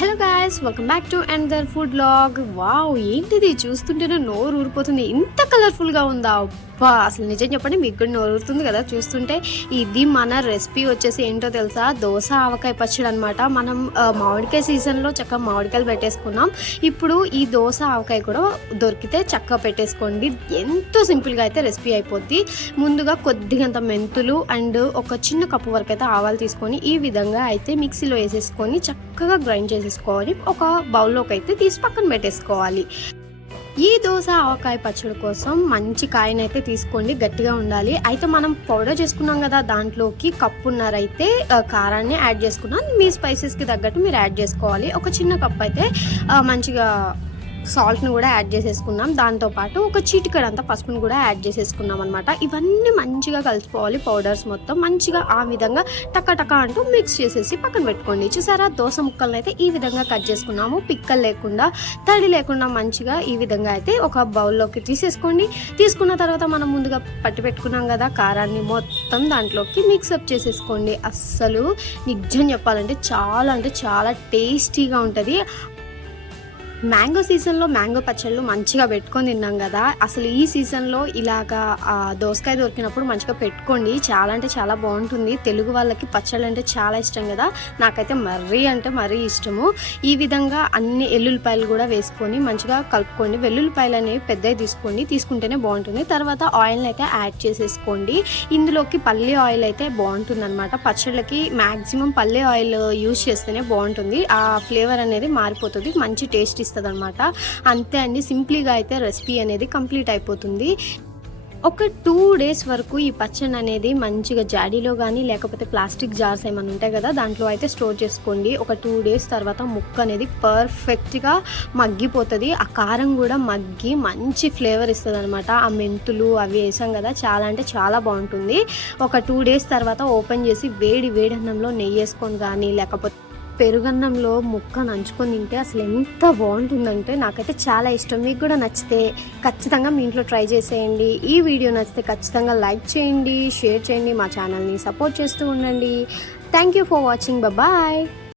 Hello guys welcome back to another food vlog wow ఏంటిది? చూస్తుంటేనే నోరు ఊరిపోతుంది. ఇంత కలర్ఫుల్గా ఉందా? అబ్బా అసలు నిజం చెప్పండి మీకు కూడా నోరు ఊరుతుంది కదా? చూస్తుంటే ఇది మన రెసిపీ వచ్చేసి ఏంటో తెలుసా? దోశ ఆవకాయ పచ్చడి అనమాట మనం మామిడికాయ సీజన్లో చక్కగా మామిడికాయలు పెట్టేసుకున్నాం. ఇప్పుడు ఈ దోశ ఆవకాయ కూడా దొరికితే చక్కగా పెట్టేసుకోండి. ఎంతో సింపుల్గా అయితే రెసిపీ అయిపోద్ది. ముందుగా కొద్దిగంత మెంతులు అండ్ ఒక చిన్న కప్పు వరకు అయితే ఆవాలు తీసుకొని ఈ విధంగా అయితే మిక్సీలో వేసేసుకొని చక్కగా గ్రైండ్ చేసేసుకోవాలి ఒక బౌల్లోకి అయితే తీసి పక్కన పెట్టేసుకోవాలి. ఈ దోశ ఆవకాయ పచ్చడి కోసం మంచి కాయనైతే తీసుకోండి. గట్టిగా ఉండాలి. అయితే మనం పౌడర్ చేసుకున్నాం కదా దాంట్లోకి కప్పున్నర అయితే కారాన్ని యాడ్ చేసుకున్నాం. మీ స్పైసెస్కి తగ్గట్టు మీరు యాడ్ చేసుకోవాలి. ఒక చిన్న కప్ అయితే మంచిగా సాల్ట్ని కూడా యాడ్ చేసేసుకున్నాం. దాంతోపాటు ఒక చీటికడంతా పసుపును కూడా యాడ్ చేసేసుకున్నాం అనమాట ఇవన్నీ మంచిగా కలిసిపోవాలి పౌడర్స్ మొత్తం. మంచిగా ఆ విధంగా టక అంటూ మిక్స్ చేసేసి పక్కన పెట్టుకోండి. చూసారా? దోశ ముక్కలను అయితే ఈ విధంగా కట్ చేసుకున్నాము. పిక్కలు లేకుండా తడి లేకుండా మంచిగా ఈ విధంగా అయితే ఒక బౌల్లోకి తీసేసుకోండి. తీసుకున్న తర్వాత మనం ముందుగా పట్టి పెట్టుకున్నాం కదా కారాన్ని మొత్తం దాంట్లోకి మిక్సప్ చేసేసుకోండి. అస్సలు నిజం చెప్పాలంటే చాలా అంటే చాలా టేస్టీగా ఉంటుంది. మ్యాంగో సీజన్లో మ్యాంగో పచ్చళ్ళు మంచిగా పెట్టుకొని తిన్నాం కదా. అసలు ఈ సీజన్లో ఇలాగా దోసకాయ దొరికినప్పుడు మంచిగా పెట్టుకోండి. చాలా అంటే చాలా బాగుంటుంది. తెలుగు వాళ్ళకి పచ్చళ్ళు అంటే చాలా ఇష్టం కదా. నాకైతే మర్రీ అంటే మరీ ఇష్టము. ఈ విధంగా అన్ని ఎల్లుల్లిపాయలు కూడా వేసుకొని మంచిగా కలుపుకోండి. వెల్లుల్లిపాయలు అనేవి పెద్దవి తీసుకోండి. తీసుకుంటేనే బాగుంటుంది. తర్వాత ఆయిల్ని అయితే యాడ్ చేసేసుకోండి. ఇందులోకి పల్లి ఆయిల్ అయితే బాగుంటుంది అనమాట పచ్చళ్ళకి మ్యాక్సిమం పల్లి ఆయిల్ యూజ్ చేస్తేనే బాగుంటుంది. ఆ ఫ్లేవర్ అనేది మారిపోతుంది. మంచి టేస్ట్ అనిపిస్తుంది అనమాట అంతే అండి సింప్లీగా అయితే రెసిపీ అనేది కంప్లీట్ అయిపోతుంది. ఒక టూ డేస్ వరకు ఈ పచ్చడి అనేది మంచిగా జాడీలో కానీ లేకపోతే ప్లాస్టిక్ జార్స్ ఏమైనా ఉంటాయి కదా దాంట్లో అయితే స్టోర్ చేసుకోండి. ఒక టూ డేస్ తర్వాత ముక్క అనేది పర్ఫెక్ట్గా మగ్గిపోతుంది. ఆ కారం కూడా మగ్గి మంచి ఫ్లేవర్ ఇస్తుంది అనమాట ఆ మెంతులు అవి వేసాం కదా చాలా అంటే చాలా బాగుంటుంది. ఒక టూ డేస్ తర్వాత ఓపెన్ చేసి వేడి వేడి అన్నంలో నెయ్యి వేసుకొని కానీ లేకపోతే పెరుగన్నంలో ముక్క నంచుకొని తింటే అసలు ఎంత బాగుంటుందంటే నాకైతే చాలా ఇష్టం. మీకు కూడా నచ్చితే ఖచ్చితంగా మీ ఇంట్లో ట్రై చేసేయండి. ఈ వీడియో నచ్చితే ఖచ్చితంగా లైక్ చేయండి షేర్ చేయండి మా ఛానల్ని సపోర్ట్ చేస్తూ ఉండండి. Thank you for watching. Bye